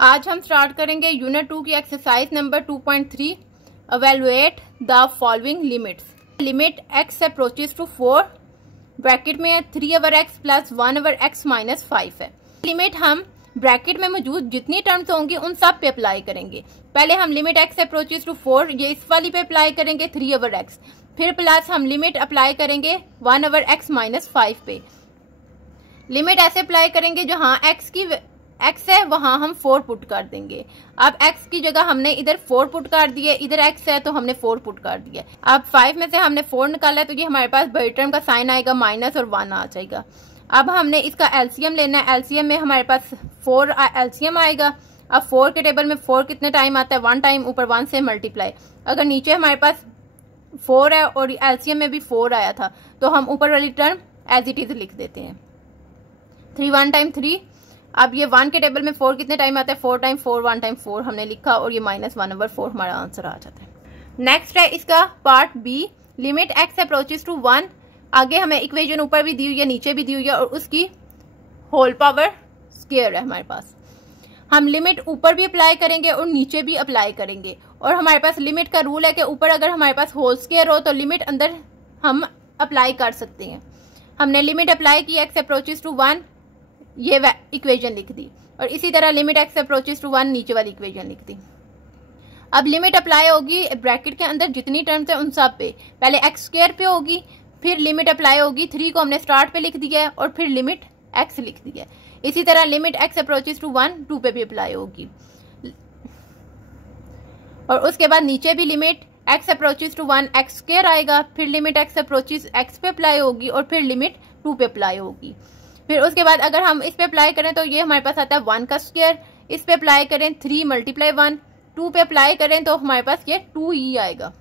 आज हम स्टार्ट करेंगे यूनिट 2 की exercise number 2.3। Evaluate the following limits. Limit x approaches to 4 bracket में 3/x प्लस 1/x माइनस 5 है। लिमिट हम ब्रैकेट में मौजूद जितनी टर्म्स होंगी उन सब पे अप्लाई करेंगे। पहले हम लिमिट x अप्रोचेस टू 4 ये इस वाली पे अप्लाई करेंगे 3/x, फिर प्लस हम लिमिट अप्लाई करेंगे 1/x माइनस 5 पे। लिमिट ऐसे अप्लाई करेंगे जहां x है वहां हम 4 पुट कर देंगे। अब x की जगह हमने इधर 4 पुट कर दिए, इधर x है तो हमने 4 पुट कर दिया। अब 5 में से हमने 4 निकाला है तो ये हमारे पास बड़ी टर्म का साइन आएगा माइनस और 1 आ जाएगा। अब हमने इसका एलसीएम लेना है। एलसीएम में हमारे पास 4 एलसीएम आएगा। अब 4 के टेबल में 4 कितने टाइम आता है, 1 टाइम, ऊपर 1 से मल्टीप्लाई। अगर नीचे हमारे पास 4 है और एलसीएम में भी 4 आया था तो हम ऊपर वाली टर्म एज इट इज लिख देते हैं। 3 1 टाइम 3। अब ये 1 के टेबल में 4 कितने टाइम आता है, 4 टाइम 4, 1 टाइम 4 हमने लिखा और ये माइनस 1/4 हमारा आंसर आ जाता है। नेक्स्ट है इसका part b. Limit x approaches to 1। आगे हमें इक्वेशन ऊपर भी दी हुई है नीचे भी दी हुई है और उसकी होल पावर स्क्वायर है हमारे पास। हम लिमिट ऊपर भी अप्लाई करेंगे और नीचे भी अप्लाई करेंगे और हमारे पास लिमिट का रूल है कि ऊपर अगर हमारे पास होल स्क्वायर हो तो लिमिट अंदर हम अप्लाई कर सकते हैं। हमने लिमिट अप्लाई की x अप्रोचेस टू 1, ये इक्वेशन लिख दी और इसी तरह लिमिट x अप्रोचेस टू 1 नीचे वाली इक्वेशन लिख दी। अब लिमिट अप्लाई होगी ब्रैकेट के अंदर जितनी टर्म्स है उन सब पे। पहले x स्क्वायर पे होगी, फिर लिमिट अप्लाई होगी 3 को हमने स्टार्ट पे लिख दिया है और फिर लिमिट x लिख दिया है। इसी तरह लिमिट x अप्रोचेस टू 1 2 पे भी अप्लाई होगी और उसके बाद नीचे भी limit x approaches to 1 x square आएगा, फिर लिमिट x अप्रोचेस x पे अप्लाई होगी और फिर लिमिट 2 पे अप्लाई होगी। फिर उसके बाद अगर हम इस पे अप्लाई करें तो ये हमारे पास आता है 1 का स्क्वायर, इस पे अप्लाई करें 3 मल्टीप्लाई 1, 2 पे अप्लाई करें तो हमारे पास ये 2 ही आएगा।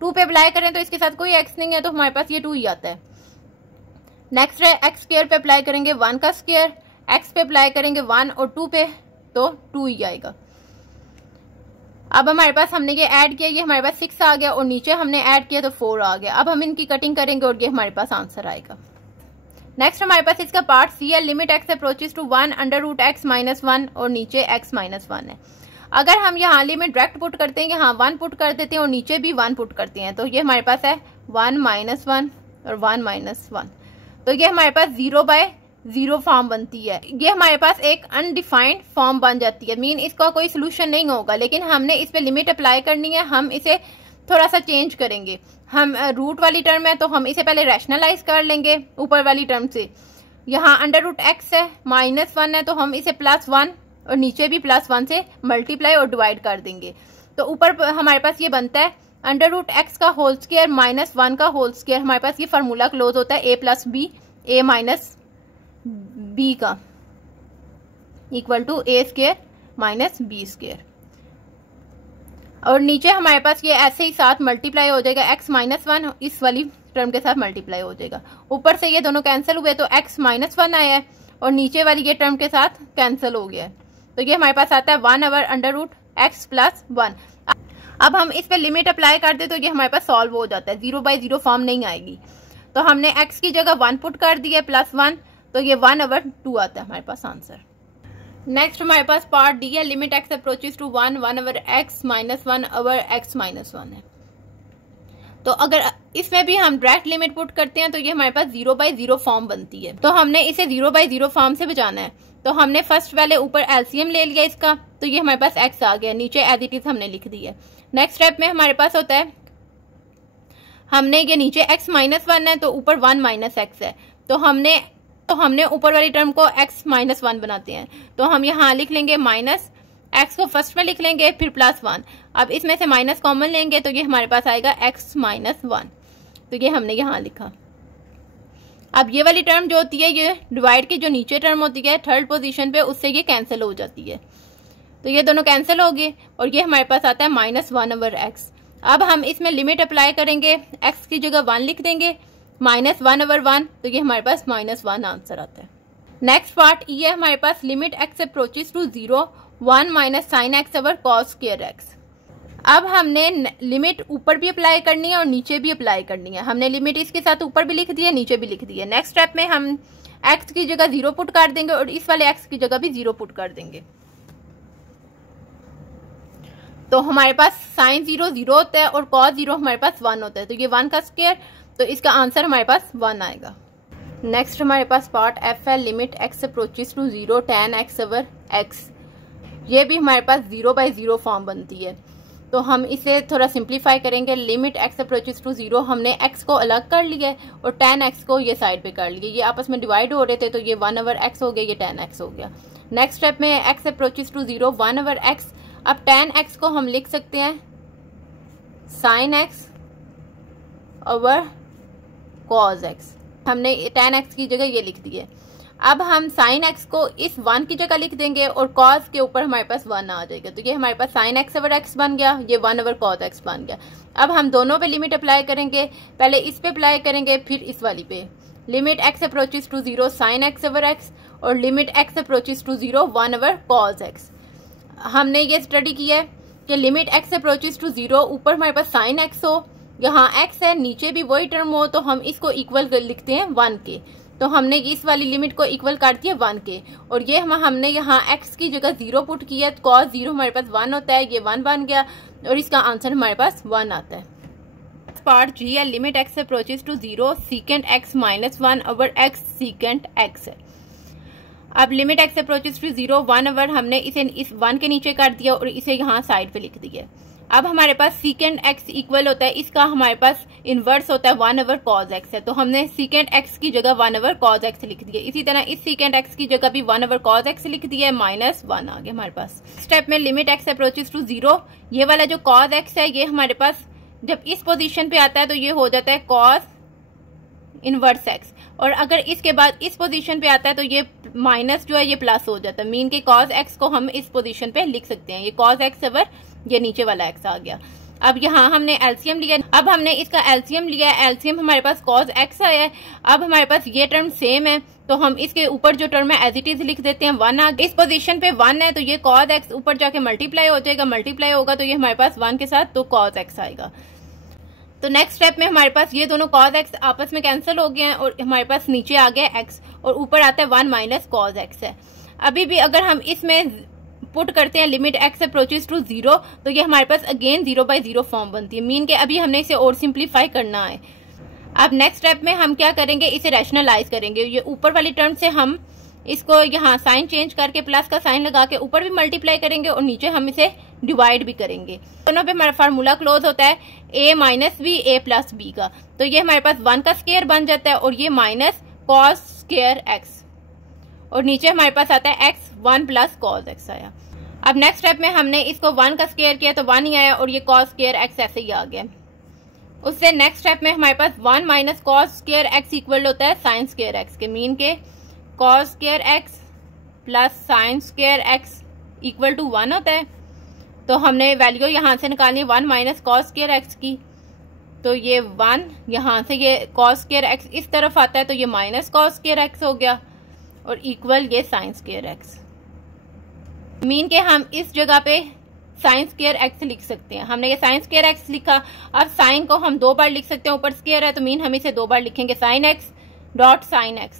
2 पे अप्लाई करें तो इसके साथ कोई x नहीं है तो हमारे पास ये 2 ही आता है। नेक्स्ट है x स्क्वायर पे अप्लाई करेंगे 1 का स्क्वायर, x पे अप्लाई करेंगे 1 और 2 पे तो 2 ही आएगा। अब हमारे पास हमने ये ऐड किया, ये हमारे पास 6 आ गया और नीचे हमने ऐड किया तो 4 आ गया। अब हम इनकी कटिंग करेंगे और ये हमारे पास आंसर आएगा। नेक्स्ट हमारे पास इसका पार्ट सी है। Limit x approaches to 1 √x minus 1 और नीचे x माइनस 1 है। अगर हम यहाँ लिमिट डायरेक्ट पुट करते हैं, यहाँ 1 पुट कर देते हैं और नीचे भी 1 पुट करते हैं तो ये हमारे पास है 1 माइनस 1 और 1 माइनस 1, तो ये हमारे पास 0/0 फॉर्म बनती है। ये हमारे पास एक अनडिफाइंड फॉर्म बन जाती है, मीन इसका कोई सोल्यूशन नहीं होगा, लेकिन हमने इस पे लिमिट अप्लाई करनी है। हम इसे थोड़ा सा चेंज करेंगे। हम रूट वाली टर्म है तो हम इसे पहले रैशनलाइज कर लेंगे ऊपर वाली टर्म से। यहाँ √x है, माइनस 1 है तो हम इसे +1 और नीचे भी +1 से मल्टीप्लाई और डिवाइड कर देंगे। तो ऊपर हमारे पास ये बनता है √x का होल स्क्वायर माइनस 1 का होल स्क्वायर। हमारे पास ये फार्मूला क्लोज होता है a + b, a minus b का equal to a square minus b square. और नीचे हमारे पास ये ऐसे ही साथ मल्टीप्लाई हो जाएगा, x माइनस 1 इस वाली टर्म के साथ मल्टीप्लाई हो जाएगा। ऊपर से ये दोनों कैंसिल हुए तो x माइनस 1 आया है और नीचे वाली ये टर्म के साथ कैंसिल हो गया है तो ये हमारे पास आता है 1/√x + 1। अब हम इस पे लिमिट अप्लाई कर दे तो ये हमारे पास सॉल्व हो जाता है, 0/0 फॉर्म नहीं आएगी। तो हमने x की जगह 1 पुट कर दिया +1 तो ये 1/2 आता है हमारे पास आंसर। नेक्स्ट हमारे पास पार्ट डी है। Limit x approaches to 1 1/x minus 1/x minus 1 है। तो अगर इसमें भी हम डायरेक्ट लिमिट पुट करते हैं तो ये हमारे पास 0/0 फॉर्म बनती है। तो हमने इसे 0/0 फॉर्म से बचाना है तो हमने फर्स्ट वाले ऊपर एलसीएम ले लिया इसका तो ये हमारे पास x आ गया, नीचे एज इट इज हमने लिख दी है। नेक्स्ट स्टेप में हमारे पास होता है, हमने ये नीचे x माइनस 1 है तो ऊपर 1 माइनस x है तो हमने ऊपर वाली टर्म को x माइनस 1 बनाते हैं तो हम यहाँ लिख लेंगे माइनस x को फर्स्ट में लिख लेंगे फिर +1। अब इसमें से माइनस कॉमन लेंगे तो ये हमारे पास आएगा x माइनस 1, तो ये हमने यहाँ लिखा। अब ये वाली टर्म जो होती है ये डिवाइड की जो नीचे टर्म होती है थर्ड पोजीशन पे, उससे ये कैंसिल हो जाती है तो ये दोनों कैंसिल हो गए और ये हमारे पास आता है -1/x। अब हम इसमें लिमिट अप्लाई करेंगे, x की जगह 1 लिख देंगे, -1/1 तो ये हमारे पास -1 आंसर आता है। नेक्स्ट पार्ट ये है हमारे पास। Limit x approaches to 0 1 minus sin x cos square x। अब हमने लिमिट ऊपर भी अप्लाई करनी है और नीचे भी अप्लाई करनी है। हमने लिमिट इसके साथ ऊपर भी लिख दी है नीचे भी लिख दी है। नेक्स्ट स्टेप में हम x की जगह 0 पुट कर देंगे और इस वाले x की जगह भी 0 पुट कर देंगे। तो हमारे पास साइन 0 0 होता है और कॉस 0 हमारे पास 1 होता है, तो ये 1 का स्क्वायर, तो इसका आंसर हमारे पास 1 आएगा। नेक्स्ट हमारे पास पार्ट एफ है, limit x approaches to 0 tan x over x। ये भी हमारे पास 0/0 फॉर्म बनती है, तो हम इसे थोड़ा सिंप्लीफाई करेंगे। लिमिट एक्स अप्रोचेस टू 0, हमने x को अलग कर लिया है और tan x को ये साइड पे कर लिया, ये आपस में डिवाइड हो रहे थे, तो ये 1/x हो गया, ये tan x हो गया। नेक्स्ट स्टेप में x अप्रोचेस टू 0 1/x। अब tan x को हम लिख सकते हैं sin x over cos x, हमने tan x की जगह ये लिख दी है। अब हम sin x को इस 1 की जगह लिख देंगे और cos के ऊपर हमारे पास 1 आ जाएगा, तो ये हमारे पास sin x ओवर x बन गया, ये 1/cos x बन गया। अब हम दोनों पे लिमिट अप्लाई करेंगे, पहले इस पे अप्लाई करेंगे फिर इस वाली पे। Limit x approaches to 0 sin x over x और limit x approaches to 0 1/cos x। हमने ये स्टडी किया है कि लिमिट x अप्रोचेस टू 0, ऊपर हमारे पास sin x हो, यहाँ x है, नीचे भी वही टर्म हो, तो हम इसको इक्वल लिखते हैं 1 के, तो हमने इस वाली लिमिट को इक्वल कर दिया 1 के, और ये हमने यहाँ x की जगह 0 पुट किया, तो cos 0 हमारे पास 1 होता है, ये 1 बन गया और इसका आंसर हमारे पास 1 आता है। पार्ट जी है, limit x approaches to 0 secant x -1 over x secant x है। अब लिमिट x अप्रोचेस टू 0 1 हमने इसे इस 1 के नीचे कर दिया और इसे यहाँ साइड पे लिख दिया। अब हमारे पास secant x इक्वल होता है, इसका हमारे पास इनवर्स होता है 1/cos x है, तो हमने secant x की जगह 1/cos x लिख दिया। इसी तरह इस secant x की जगह भी 1/cos x लिख दिया है, -1 आ गया हमारे पास। स्टेप में लिमिट x अप्रोचेस टू 0, ये वाला जो cos x है ये हमारे पास जब इस पोजीशन पे आता है तो ये हो जाता है cos इनवर्स x, और अगर इसके बाद इस पोजीशन पे आता है तो ये माइनस जो है ये प्लस हो जाता है। मीन के cos x को हम इस पोजीशन पे लिख सकते हैं, ये cos x ओवर ये नीचे वाला x आ गया। अब यहाँ हमने एलसीएम लिया, अब हमने इसका एलसीएम लिया है, एलसीएम हमारे पास cos x आया है। अब हमारे पास ये टर्म सेम है, तो हम इसके ऊपर जो टर्म है एज इट इज लिख देते हैं 1 आ गया। इस पोजीशन पे 1 है तो ये cos x ऊपर जाके मल्टीप्लाई हो जाएगा, मल्टीप्लाई होगा तो ये हमारे पास 1 के साथ तो cos x आएगा। तो नेक्स्ट स्टेप में हमारे पास ये दोनों cos x आपस में कैंसिल हो गए हैं और हमारे पास नीचे आ गया x और ऊपर आता है 1 - cos x है। अभी भी अगर हम इसमें पुट करते हैं लिमिट x अप्रोचेस टू 0, तो ये हमारे पास अगेन 0/0 फॉर्म बनती है। मीन के अभी हमने इसे और सिंप्लीफाई करना है। अब नेक्स्ट स्टेप में हम क्या करेंगे, इसे रैशनलाइज करेंगे। ये ऊपर वाली टर्म से हम इसको यहाँ साइन चेंज करके प्लस का साइन लगा के ऊपर भी मल्टीप्लाई करेंगे और नीचे हम इसे डिवाइड भी करेंगे। दोनों पे हमारा फार्मूला क्लोज होता है a - b a + b का, तो ये हमारे पास 1 का स्क्वायर बन जाता है और ये -cos स्क्वायर x, और नीचे हमारे पास आता है x 1 + cos x आया। अब नेक्स्ट स्टेप में हमने इसको 1 का स्क्वायर किया तो 1 ही आया और ये cos स्क्वायर x ऐसे ही आ गया। उससे नेक्स्ट स्टेप में हमारे पास 1 - cos स्क्वायर x इक्वल होता है sin स्क्वायर x के। मीन के cos square x plus sin square x equal to 1 होता है, तो हमने वैल्यू यहाँ से निकालनी 1 - cos स्क्वायर x की, तो ये 1 यहाँ से ये cos स्क्वायर x इस तरफ आता है तो ये -cos स्क्वायर x हो गया और इक्वल ये sin स्क्वायर x। मीन के हम इस जगह पे sin स्क्वायर x लिख सकते हैं। हमने ये sin स्क्वायर x लिखा, अब sin को हम 2 बार लिख सकते हैं, ऊपर स्क्वायर है तो मीन हम इसे 2 बार लिखेंगे sin x dot sin x,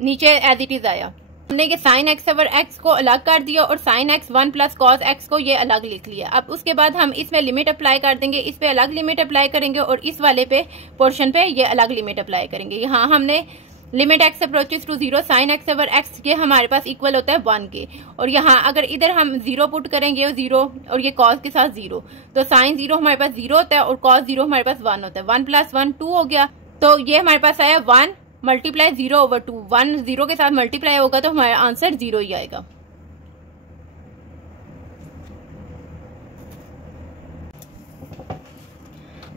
नीचे एज इट इज आया। हमने ये sin x ओवर x को अलग कर दिया और sin x 1 + cos x को ये अलग लिख लिया। अब उसके बाद हम इसमें लिमिट अप्लाई कर देंगे, इस पे अलग लिमिट अप्लाई करेंगे और इस वाले पे पोर्शन पे ये अलग लिमिट अप्लाई करेंगे। यहाँ हमने limit x approaches to 0 sin x over x, ये हमारे पास इक्वल होता है 1 के, और यहाँ अगर इधर हम 0 पुट करेंगे 0 और ये cos के साथ 0, तो sin 0 हमारे पास 0 होता है और cos 0 हमारे पास 1 होता है। 1 + 1 2 हो गया, तो ये हमारे पास आया 1 × 0/2। 1 0 के साथ मल्टीप्लाई होगा तो हमारा आंसर 0 ही आएगा।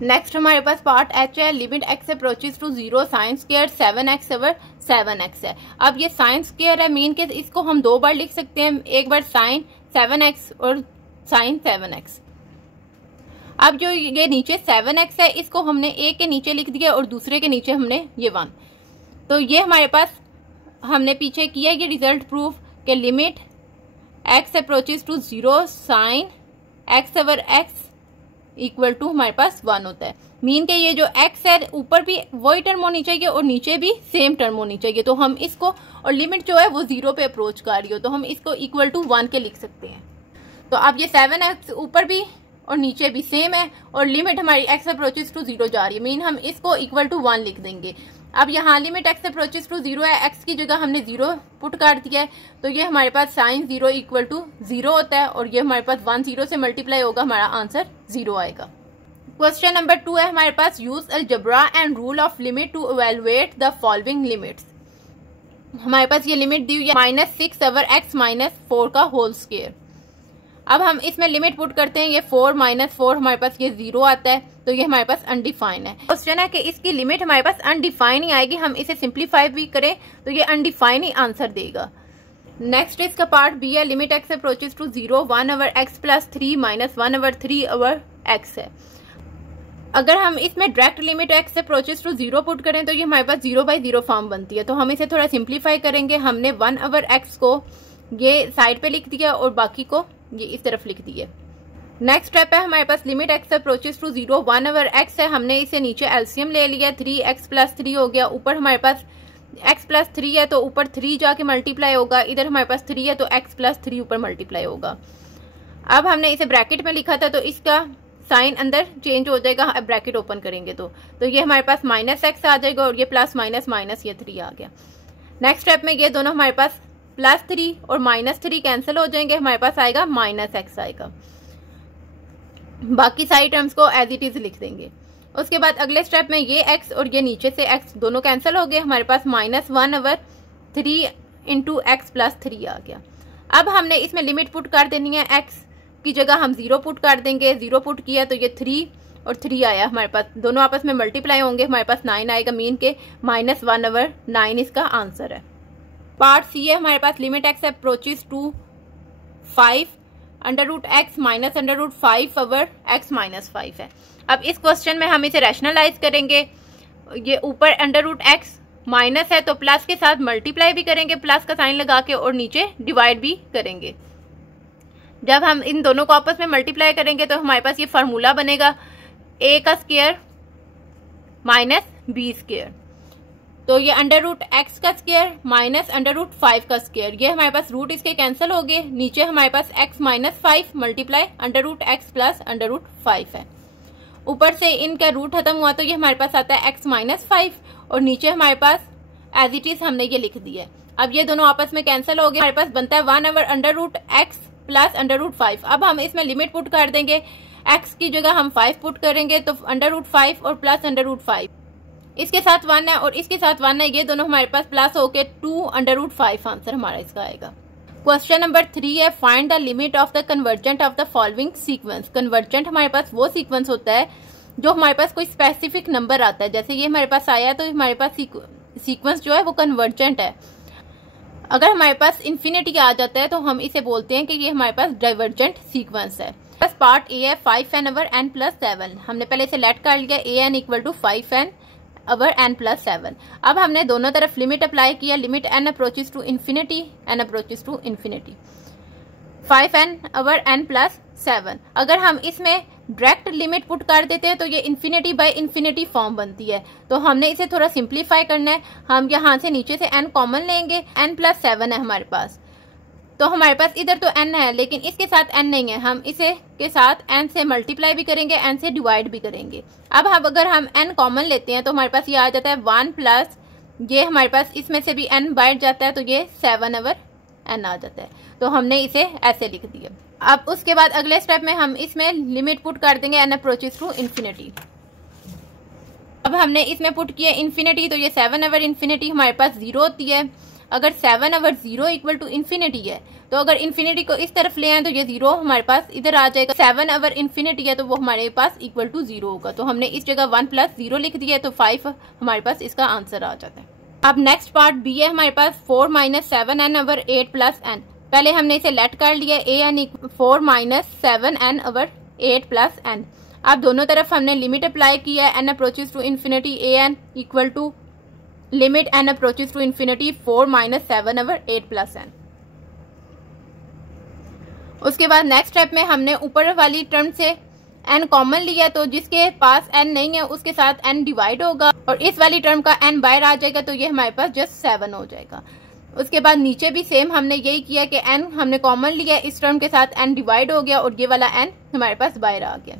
नेक्स्ट हमारे पास पार्ट एच है, limit x approaches to 0 sin square 7x over 7x है। अब ये sin स्क्वायर है, मीन के इसको हम 2 बार लिख सकते हैं, एक बार sin 7x और sin 7x। अब जो ये नीचे 7x है इसको हमने एक के नीचे लिख दिया और दूसरे के नीचे हमने ये 1, तो ये हमारे पास हमने पीछे किया ये रिजल्ट प्रूफ के limit x approaches to 0 sin x over x equal to हमारे पास 1 होता है। मीन के ये जो x है ऊपर भी वही टर्म होनी चाहिए और नीचे भी सेम टर्म होनी चाहिए, तो हम इसको, और लिमिट जो है वो 0 पे अप्रोच कर रही हो तो हम इसको इक्वल टू 1 के लिख सकते हैं। तो अब ये 7x ऊपर भी और नीचे भी सेम है और लिमिट हमारी x अप्रोचेस टू 0 जा रही है, मीन हम इसको इक्वल टू 1 लिख देंगे। अब यहाँ लिमिट x अप्रोचेस टू 0 है, x की जगह हमने 0 पुट कर दिया है, तो ये हमारे पास साइन 0 इक्वल टू 0 होता है और ये हमारे पास 1 0 से मल्टीप्लाई होगा, हमारा आंसर 0 आएगा। क्वेश्चन नंबर 2 है हमारे पास, use algebra and rule of limit to evaluate the following limits. हमारे पास ये लिमिट दी हुई है -6 ओवर x -4 का होल स्क्वायर। अब हम इसमें लिमिट पुट करते हैं, ये 4 -4 हमारे पास ये 0 आता है, तो ये हमारे पास अनडिफाइंड है। क्वेश्चन है कि इसकी लिमिट हमारे पास अनडिफाइंड ही आएगी, हम इसे सिंप्लीफाई भी करें तो ये अनडिफाइंड ही आंसर देगा। नेक्स्ट इसका पार्ट बी है, limit x approaches to 0 1 over x plus 3 minus 1 over 3 over x है। अगर हम इसमें direct limit x approaches to 0 put करें तो ये हमारे पास 0/0 फॉर्म बनती है, तो हम इसे थोड़ा सिंप्लीफाई करेंगे। हमने 1 ओवर x को ये साइड पे लिख दिया और बाकी को ये इस तरफ लिख दिए। नेक्स्ट स्टेप है हमारे पास, limit x approaches to 0 1 over x है, हमने इसे नीचे एलसीएम ले लिया, 3x प्लस 3 हो गया, ऊपर हमारे पास x प्लस 3 है तो ऊपर 3 जाके मल्टीप्लाई होगा, इधर हमारे पास 3 है तो x प्लस 3 ऊपर मल्टीप्लाई होगा। अब हमने इसे ब्रैकेट में लिखा था तो इसका साइन अंदर चेंज हो जाएगा, अब ब्रैकेट ओपन करेंगे तो ये हमारे पास -x आ जाएगा और ये प्लस माइनस माइनस ये 3 आ गया। नेक्स्ट स्टेप में ये दोनों हमारे पास +3 और -3 कैंसिल हो जाएंगे, हमारे पास आएगा -x आएगा। बाकी सारी टर्म्स को एज इट इज लिख देंगे। उसके बाद अगले स्टेप में ये x और ये नीचे से x दोनों कैंसिल हो गए, हमारे पास -1 ओवर 3 इंटू x प्लस 3 आ गया। अब हमने इसमें लिमिट पुट कर देनी है, x की जगह हम 0 पुट कर देंगे, 0 पुट किया तो ये 3 और 3 आया, हमारे पास दोनों आपस में मल्टीप्लाई होंगे, हमारे पास 9 आएगा, मीन के -1 ओवर 9 इसका आंसर है। पार्ट सी है हमारे पास, limit x approaches to 5 √x minus √5 over x -5 है। अब इस क्वेश्चन में हम इसे रैशनलाइज करेंगे, ये ऊपर √x माइनस है तो प्लस के साथ मल्टीप्लाई भी करेंगे, प्लस का साइन लगा के, और नीचे डिवाइड भी करेंगे। जब हम इन दोनों को आपस में मल्टीप्लाई करेंगे तो हमारे पास ये फार्मूला बनेगा a का स्क्वायर माइनस b स्क्वायर, तो ये √x का स्क्वायर माइनस √5 का स्क्वायर, ये हमारे पास रूट इसके कैंसिल हो गए, नीचे हमारे पास x -5 मल्टीप्लाई √x प्लस √5 है, ऊपर से इनका रूट खत्म हुआ तो ये हमारे पास आता है x -5 और नीचे हमारे पास एज इट इज हमने ये लिख दिया। अब ये दोनों आपस में कैंसिल हो गए, हमारे पास बनता है 1 ओवर √x प्लस √5। अब हम इसमें लिमिट पुट कर देंगे, x की जगह हम 5 पुट करेंगे तो √5 और प्लस √5, इसके साथ 1 है और इसके साथ 1 है, ये दोनों हमारे पास प्लस होके 2 √5 आंसर हमारा इसका आएगा। क्वेश्चन नंबर 3 है, find the limit of the convergent of the following sequence. Convergent हमारे पास वो सीक्वेंस होता है जो हमारे पास कोई स्पेसिफिक नंबर आता है, जैसे ये हमारे पास आया है तो हमारे पास सीक्वेंस जो है वो कन्वर्जेंट है। अगर हमारे पास इन्फिनिटी आ जाता है तो हम इसे बोलते हैं कि ये हमारे पास डाइवर्जेंट सीक्वेंस है। बस पार्ट ए है 5n ओवर n प्लस 7, हमने पहले इसे लेट कर लिया, an equal to 5n over n plus 7। अब हमने दोनों तरफ लिमिट अप्लाई किया, limit n approaches to infinity, n approaches to infinity, 5n over n plus 7। अगर हम इसमें डायरेक्ट लिमिट पुट कर देते हैं तो ये इन्फिनिटी बाय इन्फिनिटी फॉर्म बनती है, तो हमने इसे थोड़ा सिंप्लीफाई करना है। हम यहाँ से नीचे से n कॉमन लेंगे, n प्लस 7 है हमारे पास, तो हमारे पास इधर तो n है लेकिन इसके साथ n नहीं है, हम इसे के साथ n से मल्टीप्लाई भी करेंगे, n से डिवाइड भी करेंगे। अब अगर हम n कॉमन लेते हैं तो हमारे पास ये आ जाता है 1 प्लस, ये हमारे पास इसमें से भी n बैठ जाता है तो ये 7 ओवर n आ जाता है, तो हमने इसे ऐसे लिख दिया। अब उसके बाद अगले स्टेप में हम इसमें लिमिट पुट कर देंगे n अप्रोचेस टू इन्फिनिटी। अब हमने इसमें पुट किया इन्फिनिटी तो ये 7 ओवर इन्फिनिटी हमारे पास 0 होती है। अगर 7 ओवर 0 इक्वल टू इन्फिनिटी है तो अगर इन्फिनिटी को इस तरफ ले आए तो ये 0 हमारे पास इधर आ जाएगा, 7 ओवर इन्फिनिटी है तो वो हमारे पास इक्वल टू 0 होगा, तो हमने इस जगह 1 प्लस 0 लिख दिया तो 5 हमारे पास इसका आंसर आ जाता है। अब नेक्स्ट पार्ट बी है हमारे पास 4 minus 7n over 8 plus n। पहले हमने इसे लेट कर लिया, an 4 minus 7n over 8 plus n। अब दोनों तरफ हमने लिमिट अप्लाई किया है, n approaches to infinity, an equal to limit n approaches to infinity 4 minus 7 over 8 plus n। उसके बाद नेक्स्ट स्टेप में हमने ऊपर वाली टर्म से n कॉमन लिया, तो जिसके पास n नहीं है उसके साथ n डिवाइड होगा और इस वाली टर्म का n बाहर आ जाएगा तो ये हमारे पास जस्ट 7 हो जाएगा। उसके बाद नीचे भी सेम हमने यही किया कि n हमने कॉमन लिया, इस टर्म के साथ n डिवाइड हो गया और ये वाला n हमारे पास बाहर आ गया।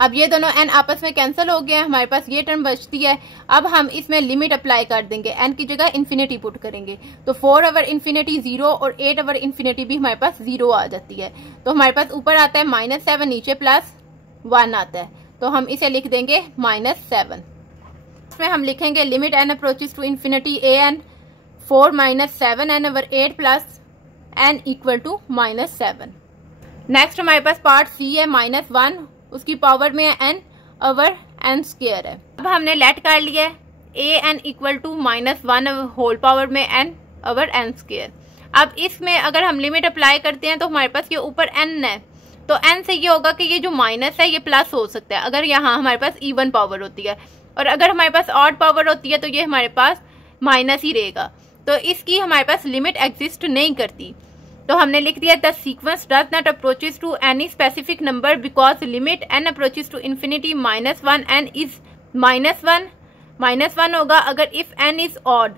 अब ये दोनों n आपस में कैंसिल हो गए, हमारे पास ये टर्म बचती है। अब हम इसमें लिमिट अप्लाई कर देंगे, n की जगह इन्फिनिटी पुट करेंगे, तो 4 ओवर इन्फिनिटी 0 और 8 ओवर इन्फिनिटी भी हमारे पास 0 आ जाती है। तो हमारे पास ऊपर आता है -7, नीचे +1 आता है, तो हम इसे लिख देंगे -7। इसमें हम लिखेंगे limit n approaches to infinity an 4 - 7n over 8 plus n equal to -7। Next हमारे पास पार्ट सी है, -1 उसकी पावर में n ओवर n स्क्वायर है। अब हमने लेट कर लिया है an equal to -1 whole power में n ओवर n स्क्वायर। अब इसमें अगर हम लिमिट अप्लाई करते हैं तो हमारे पास ये ऊपर n है, तो n से ये होगा कि ये जो माइनस है ये प्लस हो सकता है अगर यहाँ हमारे पास इवन पावर होती है, और अगर हमारे पास ऑड पावर होती है तो ये हमारे पास माइनस ही रहेगा, तो इसकी हमारे पास लिमिट एग्जिस्ट नहीं करती। तो हमने लिख दिया the sequence does not approaches to any specific number because limit n approaches to infinity -1 n is -1 होगा अगर if n is odd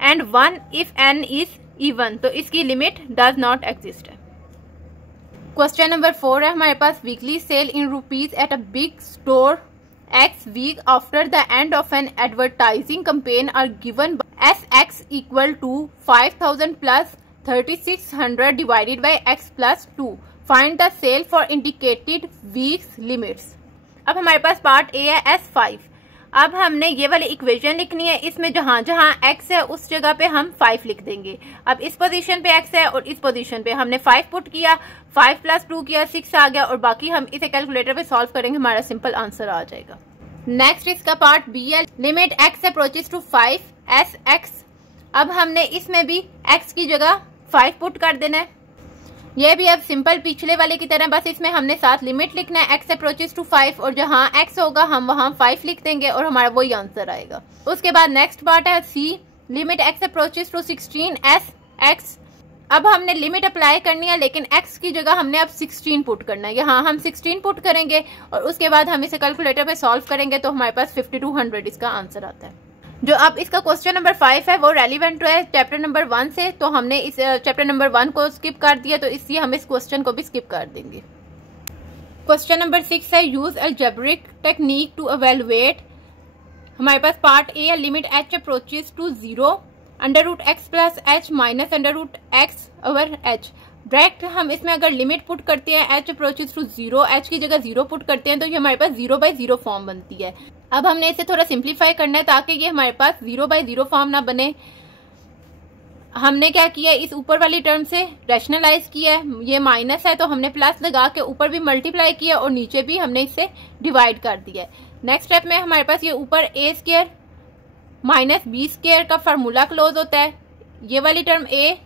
and 1 if n is even, तो इसकी लिमिट डज नॉट एग्जिस्ट है। क्वेश्चन नंबर 4 है हमारे पास, weekly sale in rupees at a big store X week after the end of an advertising campaign are given SX equal to 5000 plus 3600 divided by X plus 2. Find the sale for indicated weeks limits. अब हमारे पास part A है S5। अब हमने ये वाली equation लिखनी है, इसमें जहां जहां x है उस जगह पे हम 5 लिख देंगे। अब इस पोजीशन पे x है और इस पोजीशन पे हमने 5 पुट किया, 5 + 2 किया, 6 आ गया, और बाकी हम इसे कैलकुलेटर पे सॉल्व करेंगे, हमारा सिंपल आंसर आ जाएगा। नेक्स्ट इसका पार्ट B है, limit x approaches to 5 SX। अब हमने इसमें भी x की जगह 5 पुट कर देना है, ये भी अब सिंपल पिछले वाले की तरह, बस इसमें हमने साथ लिमिट लिखना है x अप्रोचेस टू 5 और जहां x होगा हम वहां 5 लिख देंगे और हमारा वही आंसर आएगा। उसके बाद नेक्स्ट पार्ट है C, limit x approaches to 16 SX। अब हमने लिमिट अप्लाई करनी है लेकिन x की जगह हमने अब 16 पुट करना है, यहाँ हम 16 पुट करेंगे और उसके बाद हम इसे कैलकुलेटर पे सॉल्व करेंगे तो हमारे पास 5200 इसका आंसर आता है। जो अब इसका क्वेश्चन नंबर 5 है वो रेलिवेंट है चैप्टर नंबर 1 से, तो हमने इस चैप्टर नंबर 1 को स्किप कर दिया, तो इसलिए हम इस क्वेश्चन को भी स्किप कर देंगे। क्वेश्चन नंबर 6 है, use algebraic technique to evaluate. हमारे पास पार्ट ए है, limit h approaches to 0 √x + h - √x over h। Direct हम इसमें अगर लिमिट पुट करते हैं h अप्रोचेस टू 0, h की जगह 0 पुट करते हैं तो ये हमारे पास 0/0 फॉर्म बनती है। अब हमने इसे थोड़ा सिंप्लीफाई करना है ताकि ये हमारे पास 0/0 फॉर्म ना बने। हमने क्या किया, इस ऊपर वाली टर्म से रैशनलाइज किया है, ये माइनस है तो हमने प्लस लगा के ऊपर भी मल्टीप्लाई किया और नीचे भी हमने इससे डिवाइड कर दिया। नेक्स्ट स्टेप में हमारे पास ये ऊपर a² - b² का फार्मूला क्लोज होता है, ये वाली टर्म a,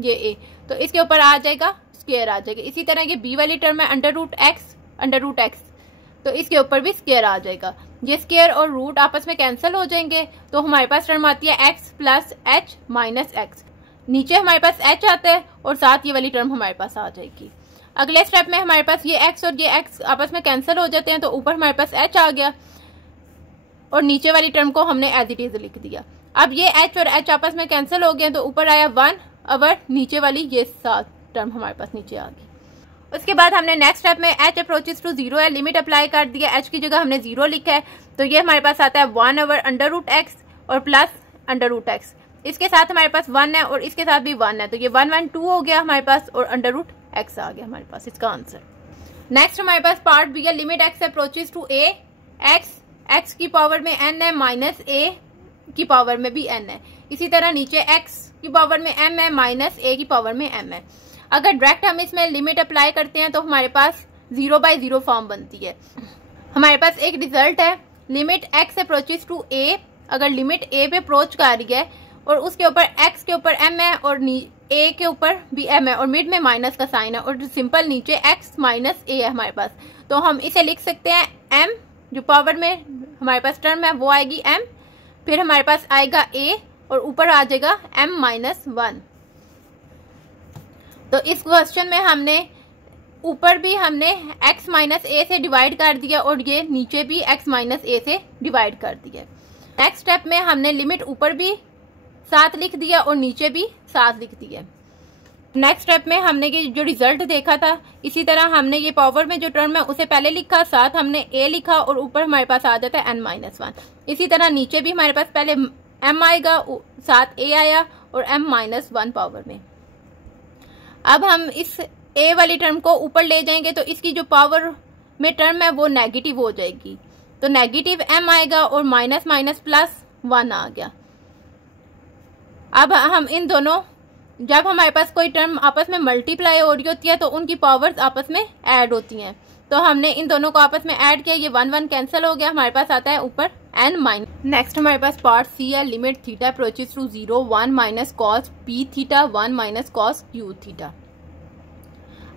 ये a, तो इसके ऊपर आ जाएगा स्क्वायर आ जाएगा। इसी तरह ये b वाली टर्म है √x, तो इसके ऊपर भी स्क्वायर आ जाएगा। ये स्क्वायर और रूट आपस में कैंसिल हो जाएंगे तो हमारे पास टर्म आती है x + h - x। नीचे हमारे पास h आता है और साथ ये वाली टर्म हमारे पास आ जाएगी। अगले स्टेप में हमारे पास ये x और ये x आपस में कैंसिल हो जाते हैं तो ऊपर हमारे पास h आ गया और नीचे वाली टर्म को हमने एज इट इज लिख दिया। अब ये h और h आपस में कैंसिल हो गए तो ऊपर आया 1 ओवर नीचे वाली ये 7 टर्म हमारे पास नीचे आ गई। उसके बाद हमने नेक्स्ट स्टेप में h अप्रोचेस टू 0 है, लिमिट अप्लाई कर दिया, h की जगह हमने 0 लिखा है तो ये हमारे पास आता है 1 ओवर √x और प्लस √x। इसके साथ हमारे पास 1 है और इसके साथ भी 1 है तो ये 1 1 2 हो गया हमारे पास और √x आ गया हमारे पास इसका आंसर। नेक्स्ट हमारे पास पार्ट बी है, limit x approaches to a x की पावर में n है माइनस a की पावर में भी n है, इसी तरह नीचे x की पावर में m है माइनस a की पावर में m है। अगर डायरेक्ट हम इसमें लिमिट अप्लाई करते हैं तो हमारे पास 0/0 फॉर्म बनती है। हमारे पास एक रिजल्ट है, limit x approaches to a, अगर लिमिट a पे अप्रोच कर रही है और उसके ऊपर x के ऊपर m है और a के ऊपर भी m है और मिड में माइनस का साइन है और सिंपल नीचे x - a है हमारे पास, तो हम इसे लिख सकते हैं m, जो पावर में हमारे पास टर्म है वो आएगी m, फिर हमारे पास आएगा a और ऊपर आ जाएगा m - 1। तो इस क्वेश्चन में हमने ऊपर भी हमने x - a से डिवाइड कर दिया और ये नीचे भी x - a से डिवाइड कर दिया। नेक्स्ट स्टेप में हमने लिमिट ऊपर भी साथ लिख दिया और नीचे भी साथ लिख दिया। नेक्स्ट स्टेप में हमने ये जो रिजल्ट देखा था, इसी तरह हमने ये पावर में जो टर्म है उसे पहले लिखा, साथ हमने a लिखा और ऊपर हमारे पास आ जाता है n-1। इसी तरह नीचे भी हमारे पास पहले m आएगा, साथ a आया और m-1 पावर में। अब हम इस a वाली टर्म को ऊपर ले जाएंगे तो इसकी जो पावर में टर्म है वो नेगेटिव हो जाएगी, तो नेगेटिव m आएगा और माइनस माइनस प्लस 1 आ गया। अब हम इन दोनों, जब हमारे पास कोई टर्म आपस में मल्टीप्लाई हो रही होती है तो उनकी पावर्स आपस में ऐड होती हैं, तो हमने इन दोनों को आपस में ऐड किया, ये 1 1 कैंसिल हो गया, हमारे पास आता है ऊपर n-। नेक्स्ट हमारे पास पार्ट सी है, limit theta approaches to 0 1 minus cos p theta 1 minus cos q theta.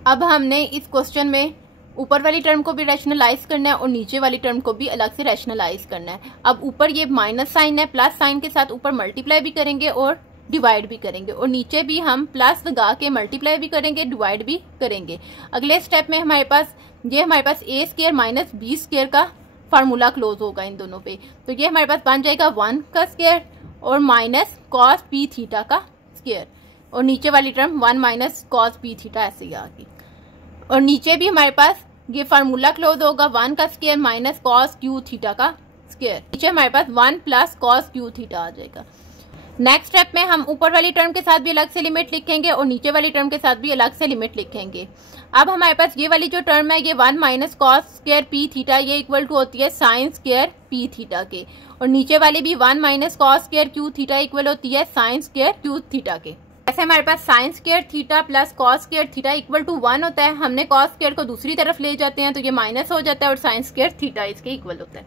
अब हमने इस क्वेश्चन में ऊपर वाली टर्म को भी रैशनलाइज करना है और नीचे वाली टर्म को भी अलग से रैशनलाइज करना है। अब ऊपर ये माइनस साइन है, प्लस साइन के साथ ऊपर मल्टीप्लाई भी करेंगे और डिवाइड भी करेंगे, और नीचे भी हम प्लस लगा के मल्टीप्लाई भी करेंगे, डिवाइड भी करेंगे। अगले स्टेप में हमारे पास a square minus b square का फार्मूला क्लोज होगा इन दोनों पे, तो ये हमारे पास बन जाएगा 1 का स्क्वायर और माइनस कॉस p थीटा का स्क्वायर, और नीचे वाली term 1 minus cos p theta ऐसे ही आ गई। और नीचे भी हमारे पास ये फार्मूला क्लोज होगा 1 का square minus cos q theta का स्क्वायर, नीचे हमारे पास 1 प्लस कॉस q थीटा आ जाएगा। नेक्स्ट स्टेप में हम ऊपर वाली टर्म के साथ भी अलग से लिमिट लिखेंगे और नीचे वाली टर्म के साथ भी अलग से लिमिट लिखेंगे। अब हमारे पास ये वाली जो टर्म है ये 1 minus cos square p theta, ये इक्वल टू होती है साइन स्क्वायर p थीटा के, और नीचे वाली भी 1 minus cos square q theta equal होती है साइन स्क्वायर q थीटा के। ऐसे हमारे पास sine square theta plus cos square theta equal to 1 होता है, हमने कॉस स्क्वायर को दूसरी तरफ ले जाते हैं तो ये माइनस हो जाता है और साइन स्क्वायर थीटा इसके इक्वल होता है।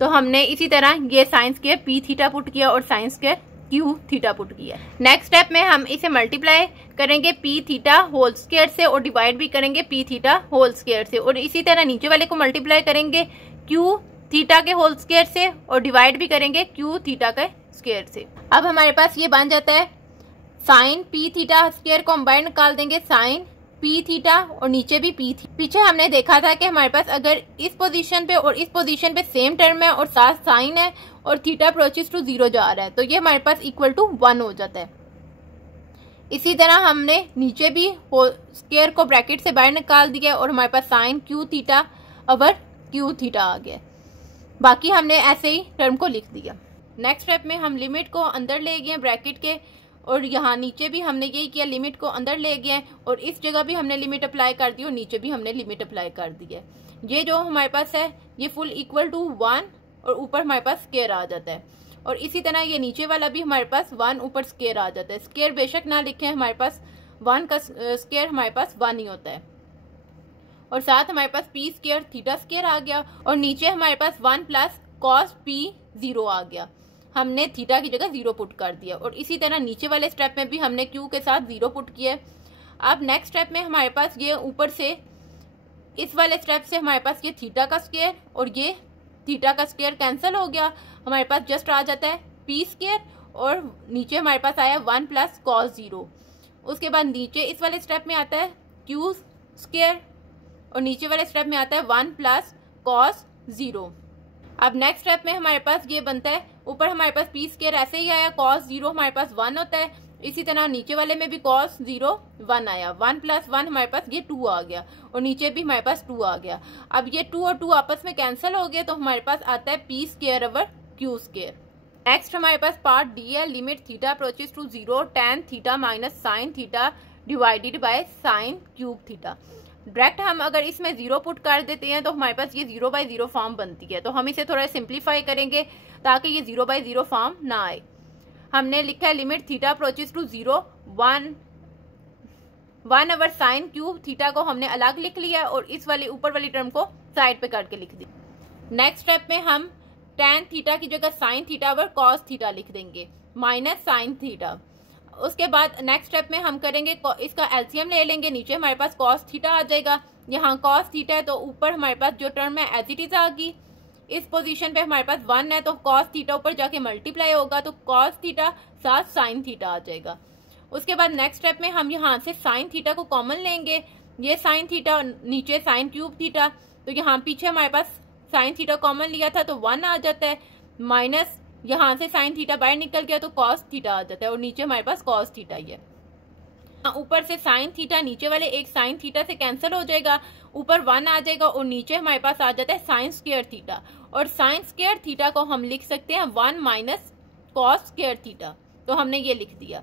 तो हमने इसी तरह ये sine square p theta put किया और sign square q theta put किया। नेक्स्ट स्टेप में हम इसे मल्टीप्लाई करेंगे p थीटा होल स्क्वायर से और डिवाइड भी करेंगे p थीटा होल स्क्वायर से, और इसी तरह नीचे वाले को मल्टीप्लाई करेंगे q थीटा के होल स्क्वायर से और डिवाइड भी करेंगे q थीटा के स्क्वायर से। अब हमारे पास ये बन जाता है साइन p थीटा स्क्वायर को हम बाहर निकाल देंगे साइन p थीटा और नीचे भी p थीटा। पीछे हमने देखा था कि हमारे पास अगर इस पोजीशन पे और इस पोजीशन पे सेम टर्म है और साथ साइन है और थीटा अप्रोचेस टू 0 जा रहा है तो ये हमारे पास इक्वल टू 1 हो जाता है। इसी तरह हमने नीचे भी स्क्वायर को ब्रैकेट से बाहर निकाल दिया और हमारे पास sine q theta over q theta आ गया। बाकी हमने ऐसे ही टर्म को लिख दिया। नेक्स्ट स्टेप में हम लिमिट को अंदर ले गए ब्रैकेट के, और यहाँ नीचे भी हमने यही किया, लिमिट को अंदर ले गए और इस जगह भी हमने लिमिट अप्लाई कर दी और नीचे भी हमने लिमिट अप्लाई कर दी है। ये जो हमारे पास है ये फुल इक्वल टू 1 और ऊपर हमारे पास स्क्वायर आ जाता है, और इसी तरह ये नीचे वाला भी हमारे पास 1 ऊपर स्क्वायर आ जाता है। स्क्वायर बेशक ना लिखें, हमारे पास 1 का स्क्वायर हमारे पास 1 ही होता है, और साथ हमारे पास p स्क्वायर थीटा स्क्वायर आ गया और नीचे हमारे पास 1 प्लस कॉस p 0 आ गया। हमने थीटा की जगह 0 पुट कर दिया, और इसी तरह नीचे वाले स्टेप में भी हमने q के साथ 0 पुट किया। अब नेक्स्ट स्टेप में हमारे पास ये ऊपर से इस वाले स्टेप से हमारे पास ये थीटा का स्क्वायर और ये थीटा का स्क्वायर कैंसिल हो गया, हमारे पास जस्ट आ जाता है p स्क्वायर और नीचे हमारे पास आया 1 प्लस कॉस 0। उसके बाद नीचे इस वाले स्टेप में आता है q स्क्वायर और नीचे वाले स्टेप में आता है 1 प्लस कॉस 0। अब नेक्स्ट स्टेप में हमारे पास ये बनता है, ऊपर हमारे पास p स्क्वायर ऐसे ही आया, cos 0 हमारे पास 1 होता है, इसी तरह नीचे वाले में भी cos 0 1 आया, 1 प्लस 1 हमारे पास ये 2 आ गया और नीचे भी हमारे पास 2 आ गया। अब ये 2 और 2 आपस में कैंसिल हो गए तो हमारे पास आता है p square over q square. Next हमारे पास पार्ट डी है, limit theta approaches to 0 tan theta minus sine theta divided by sine cube theta. Direct हम अगर इसमें 0 पुट कर देते हैं तो हमारे पास ये 0/0 फॉर्म बनती है, तो हम इसे थोड़ा सिंप्लीफाई करेंगे ताकि ये 0/0 फॉर्म ना आए। हमने लिखा है limit theta approaches to 0 1 over sine cube theta को हमने अलग लिख लिया और इस वाली ऊपर वाली टर्म को साइड पे करके लिख दी। नेक्स्ट स्टेप में हम tan थीटा की जगह sine theta over cos theta लिख देंगे माइनस साइन थीटा। उसके बाद नेक्स्ट स्टेप में हम करेंगे इसका एलसीएम ले लेंगे, नीचे हमारे पास कॉस थीटा आ जाएगा, यहाँ कॉस थीटा है तो ऊपर हमारे पास जो टर्म है एज इट इज आ गई। इस पोजीशन पे हमारे पास 1 है तो कॉस थीटा ऊपर जाके मल्टीप्लाई होगा तो कॉस थीटा साथ साइन थीटा आ जाएगा। उसके बाद नेक्स्ट स्टेप में हम यहाँ से साइन थीटा को कॉमन लेंगे, ये साइन थीटा नीचे साइन क्यूब थीटा, तो यहाँ पीछे हमारे पास साइन थीटा कॉमन लिया था तो 1 आ जाता है, माइनस यहाँ से साइन थीटा बाहर निकल गया तो कॉस थीटा आ जाता है और नीचे हमारे पास कॉस थीटा ही है। ऊपर से साइन थीटा नीचे वाले एक साइन थीटा से कैंसिल हो जाएगा, ऊपर 1 आ जाएगा और नीचे हमारे पास आ जाता है साइन स्क्वायर थीटा, और साइन स्क्वायर थीटा को हम लिख सकते हैं 1 माइनस कॉस स्क्वायर थीटा। तो हमने ये लिख दिया,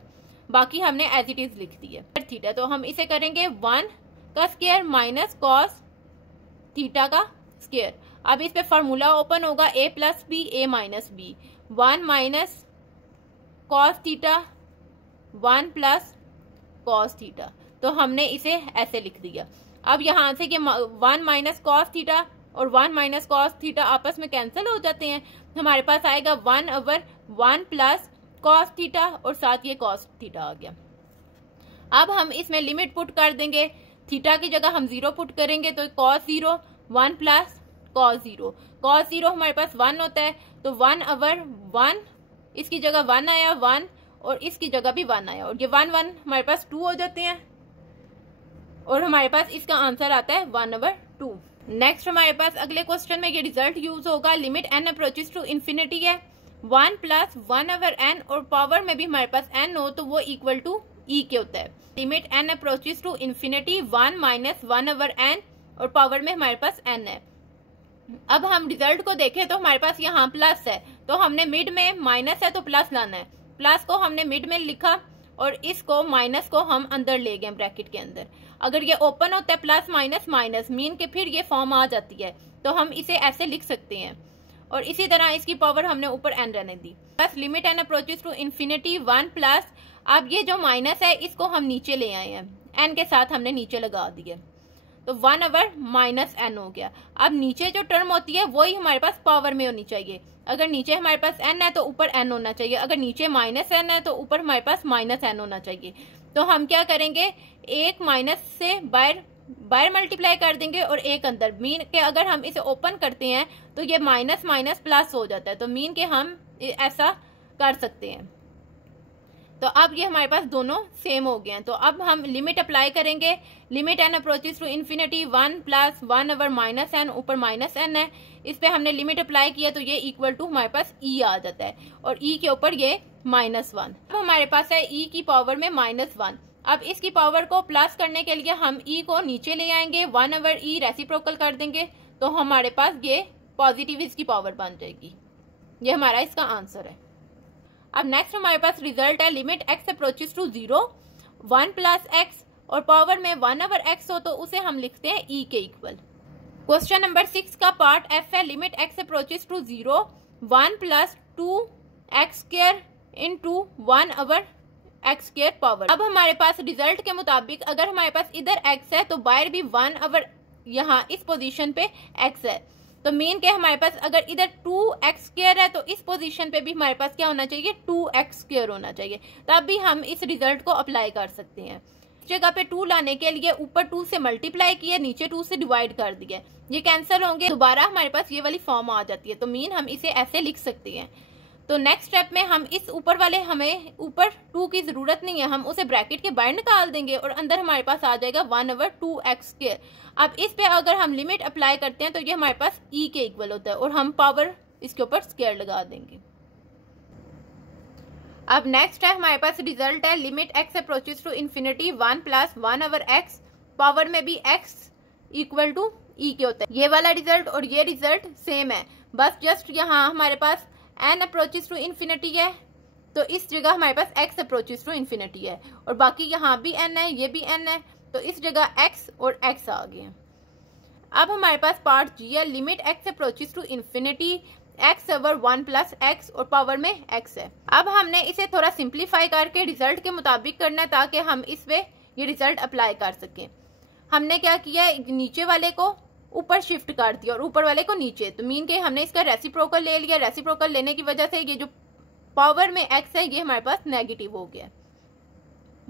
बाकी हमने एज इट इज लिख दिया थीटा। तो हम इसे करेंगे 1 का स्क्वायर माइनस कॉस थीटा का स्क्वायर। अब इस पे फॉर्मूला ओपन होगा a plus b a minus b, 1 minus cos theta 1 plus cos theta. तो हमने इसे ऐसे लिख दिया। अब यहाँ से कि 1 माइनस कॉस थीटा और 1 माइनस कॉस थीटा आपस में कैंसिल हो जाते हैं, हमारे पास आएगा 1/1 प्लस कॉस थीटा और साथ ये कॉस थीटा आ गया। अब हम इसमें लिमिट पुट कर देंगे, थीटा की जगह हम 0 पुट करेंगे तो कॉस 0 1 प्लस कॉस 0, कॉस 0 हमारे पास 1 होता है तो 1/1, इसकी जगह 1 आया 1 और इसकी जगह भी 1 आया और ये 1 1 हमारे पास 2 हो जाते हैं और हमारे पास इसका आंसर आता है 1/2। नेक्स्ट हमारे पास अगले क्वेश्चन में ये रिजल्ट यूज होगा, limit n approaches to infinity है 1 प्लस 1/n और पावर में भी हमारे पास n हो तो वो इक्वल टू e के होता है। Limit n approaches to infinity 1 minus 1/n और पावर में हमारे पास n है। अब हम रिजल्ट को देखें तो हमारे पास यहाँ प्लस है तो हमने मिड में माइनस है तो प्लस लाना है, प्लस को हमने मिड में लिखा और इसको माइनस को हम अंदर ले गए ब्रैकेट के अंदर। अगर ये ओपन होता है प्लस माइनस माइनस मीन के फिर ये फॉर्म आ जाती है तो हम इसे ऐसे लिख सकते हैं और इसी तरह इसकी पावर हमने ऊपर n रहने दी। बस limit n approaches to infinity 1 plus, अब ये जो माइनस है इसको हम नीचे ले आए हैं, n के साथ हमने नीचे लगा दिया तो 1/-n हो गया। अब नीचे जो टर्म होती है वही हमारे पास पावर में होनी चाहिए, अगर नीचे हमारे पास n है तो ऊपर n होना चाहिए, अगर नीचे -n है तो ऊपर हमारे पास -n होना चाहिए। तो हम क्या करेंगे, एक माइनस से बाहर मल्टीप्लाई कर देंगे और एक अंदर, मीन के अगर हम इसे ओपन करते हैं तो ये माइनस माइनस प्लस हो जाता है तो मीन के हम ऐसा कर सकते हैं। तो अब ये हमारे पास दोनों सेम हो गए हैं तो अब हम लिमिट अप्लाई करेंगे, limit n approaches to infinity 1 plus 1/-n, ऊपर -n है, इस पे हमने लिमिट अप्लाई किया तो ये इक्वल टू हमारे पास e आ जाता है और e के ऊपर ये -1। अब हमारे पास है e की पावर में -1। अब इसकी पावर को प्लस करने के लिए हम e को नीचे ले आएंगे, 1/e रेसिप्रोकल कर देंगे तो हमारे पास ये पॉजिटिव इसकी पावर बन जाएगी। ये हमारा इसका आंसर है। अब नेक्स्ट हमारे पास रिजल्ट है, limit x approaches to 0 1 plus x और पावर में 1/x हो तो उसे हम लिखते हैं e के इक्वल। क्वेश्चन नंबर 6 का पार्ट f है, limit x approaches to 0 1 plus 2x² into 1/x² power. अब हमारे पास रिजल्ट के मुताबिक अगर हमारे पास इधर x है तो बाहर भी 1/ यहाँ इस पोजीशन पे x है तो मीन के हमारे पास अगर इधर 2x² है तो इस पोजीशन पे भी हमारे पास क्या होना चाहिए, 2x² होना चाहिए, तब भी हम इस रिजल्ट को अप्लाई कर सकते हैं। इस जगह पे 2 लाने के लिए ऊपर 2 से मल्टीप्लाई किया, नीचे 2 से डिवाइड कर दिया, ये कैंसिल होंगे, दोबारा हमारे पास ये वाली फॉर्म आ जाती है तो मीन हम इसे ऐसे लिख सकते हैं। तो नेक्स्ट स्टेप में हम इस ऊपर वाले, हमें ऊपर 2 की जरूरत नहीं है, हम उसे ब्रैकेट के बाहर निकाल देंगे और अंदर हमारे पास आ जाएगा 1/2x²। अब इस पे अगर हम लिमिट अप्लाई करते हैं तो ये हमारे पास e के इक्वल होता है और हम पावर इसके ऊपर स्क्वायर लगा देंगे। अब नेक्स्ट है हमारे पास रिजल्ट है, limit x approaches to infinity 1 plus 1/x, power में भी x इक्वल टू e के होता है। ये वाला रिजल्ट और ये रिजल्ट सेम है, बस जस्ट यहाँ हमारे पास n अप्रोचेस टू इन्फिनिटी है तो इस जगह हमारे पास x अप्रोचेस टू इन्फिनिटी है और बाकी यहाँ भी n है, ये भी n है तो इस जगह x और x आ गए। अब हमारे पास पार्ट g है, limit x approaches to infinity x/1 plus x और पावर में x है। अब हमने इसे थोड़ा सिंप्लीफाई करके रिजल्ट के मुताबिक करना है ताकि हम इस पे ये रिजल्ट अप्लाई कर सकें। हमने क्या किया, नीचे वाले को ऊपर शिफ्ट कर दिया और ऊपर वाले को नीचे, तो मीन के हमने इसका रेसिप्रोकल ले लिया, रेसिप्रोकल लेने की वजह से ये जो पावर में x है ये हमारे पास नेगेटिव हो गया।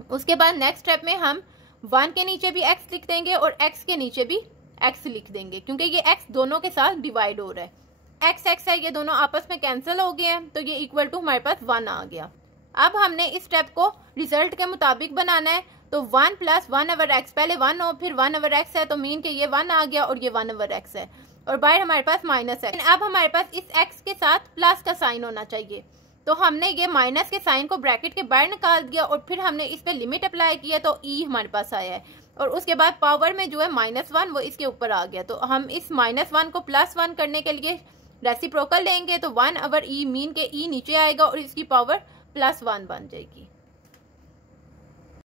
उसके बाद नेक्स्ट स्टेप में हम 1 के नीचे भी x लिख देंगे और x के नीचे भी x लिख देंगे क्योंकि ये x दोनों के साथ डिवाइड हो रहा है, x है ये दोनों आपस में कैंसिल हो गए हैं तो ये इक्वल टू हमारे पास 1 आ गया। अब हमने इस स्टेप को रिजल्ट के मुताबिक बनाना है तो 1 प्लस 1/x, पहले 1 हो फिर 1/x है तो मीन के ये 1 आ गया और ये 1/x है और बाहर हमारे पास माइनस एक्स। अब हमारे पास इस एक्स के साथ प्लस का साइन होना चाहिए, तो हमने ये माइनस के साइन को ब्रैकेट के बाहर निकाल दिया और फिर हमने इस पे लिमिट अप्लाई किया तो ई हमारे पास आया है, और उसके बाद पावर में जो है -1 वो इसके ऊपर आ गया। तो हम इस -1 को +1 करने के लिए रेसिप्रोकल लेंगे, तो 1 ओवर ई मीन के ई नीचे आएगा और इसकी पावर +1 बन जाएगी।